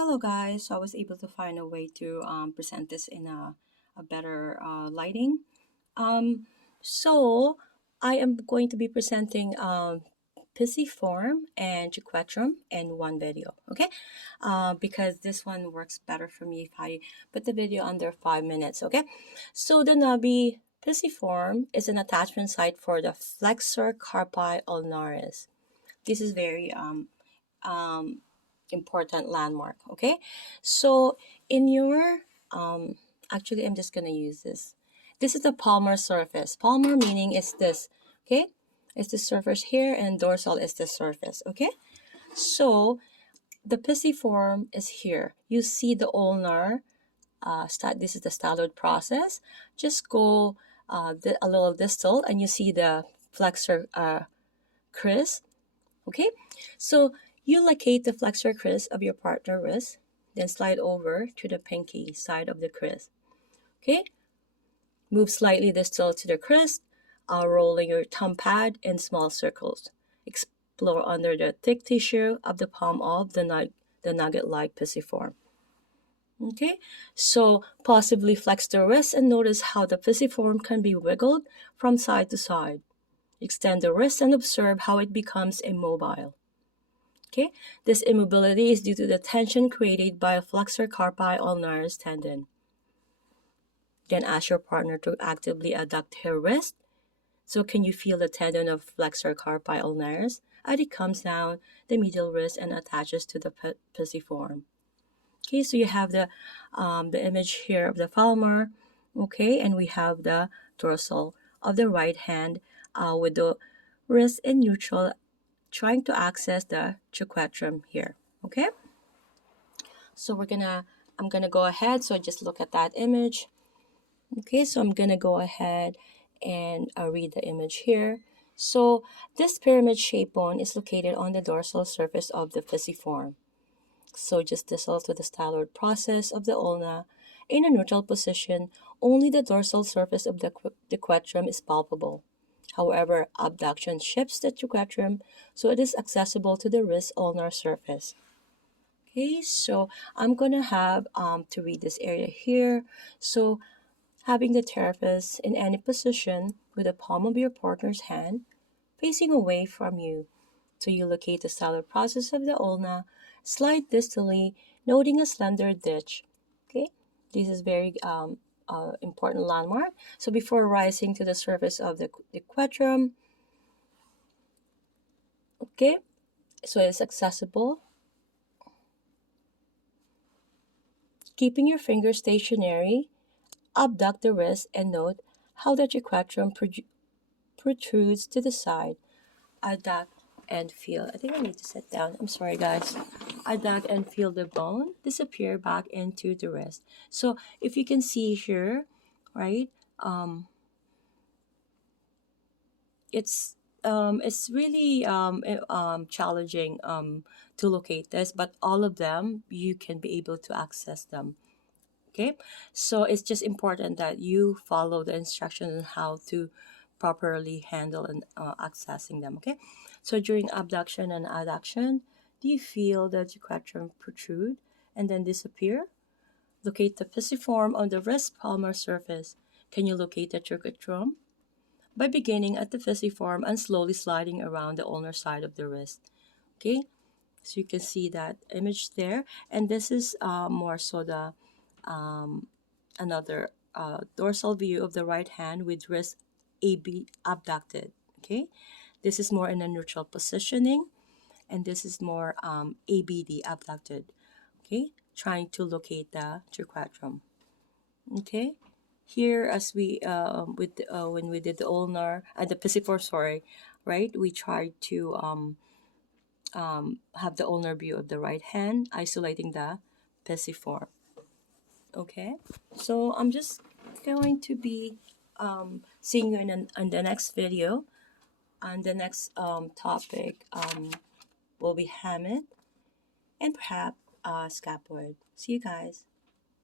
Hello guys, so I was able to find a way to present this in a better lighting. Um, so I am going to be presenting Pisiform and Triquetrum in one video, okay? Because this one works better for me if I put the video under 5 minutes, okay? So the Nabi Pisiform is an attachment site for the flexor carpi ulnaris. This is very um, important landmark, okay? So in your actually I'm just gonna use this is the palmar surface. Palmar meaning is this, okay? It's the surface here, and dorsal is the surface, okay? So the pisiform is here. You see the ulnar, this is the styloid process. Just go a little distal and you see the flexor crest. Okay, so you locate the flexor crest of your partner wrist, then slide over to the pinky side of the crest. Okay, move slightly distal to the crest, rolling your thumb pad in small circles. Explore under the thick tissue of the palm of the nugget-like pisiform. Okay, so possibly flex the wrist and notice how the pisiform can be wiggled from side to side. Extend the wrist and observe how it becomes immobile. Okay, this immobility is due to the tension created by a flexor carpi ulnaris tendon. Then ask your partner to actively adduct her wrist. So can you feel the tendon of flexor carpi ulnaris as it comes down the medial wrist and attaches to the pisiform? Okay, so you have the image here of the palmar. Okay, and we have the dorsal of the right hand with the wrist in neutral, trying to access the triquetrum here. Okay, so I'm gonna go ahead, so just look at that image. Okay, so I'm gonna go ahead and read the image here. So this pyramid shaped bone is located on the dorsal surface of the pisiform. So just distal to the styloid process of the ulna. In a neutral position, only the dorsal surface of the triquetrum is palpable. However, abduction shifts the triquetrum so it is accessible to the wrist ulnar surface. Okay, so I'm gonna have to read this area here. So having the therapist in any position with the palm of your partner's hand facing away from you. So you locate the styloid process of the ulna, slide distally, noting a slender ditch. Okay, this is very important landmark. So before rising to the surface of the quadrum, okay, so it's accessible. Keeping your fingers stationary, abduct the wrist and note how the triquetrum protrudes to the side. Adduct and feel. I think I need to sit down. I'm sorry, guys. Adduct and feel the bone disappear back into the wrist. So if you can see here, right, it's really challenging to locate this, but all of them you can be able to access them. Okay, so it's just important that you follow the instructions on how to properly handle and accessing them. Okay, so during abduction and adduction, do you feel the triquetrum protrude and then disappear? Locate the pisiform on the wrist palmar surface. Can you locate the triquetrum? By beginning at the pisiform and slowly sliding around the ulnar side of the wrist. Okay, so you can see that image there, and this is more so the another dorsal view of the right hand with wrist AB abducted. Okay, this is more in a neutral positioning, and this is more ABD abducted. Okay, trying to locate the triquetrum. Okay, here as we with when we did the ulnar the pisiform, sorry, right? We tried to have the ulnar view of the right hand, isolating the pisiform. Okay, so I'm just going to be seeing you in the next video. And the next topic will be hammock and perhaps scaphoid. See you guys.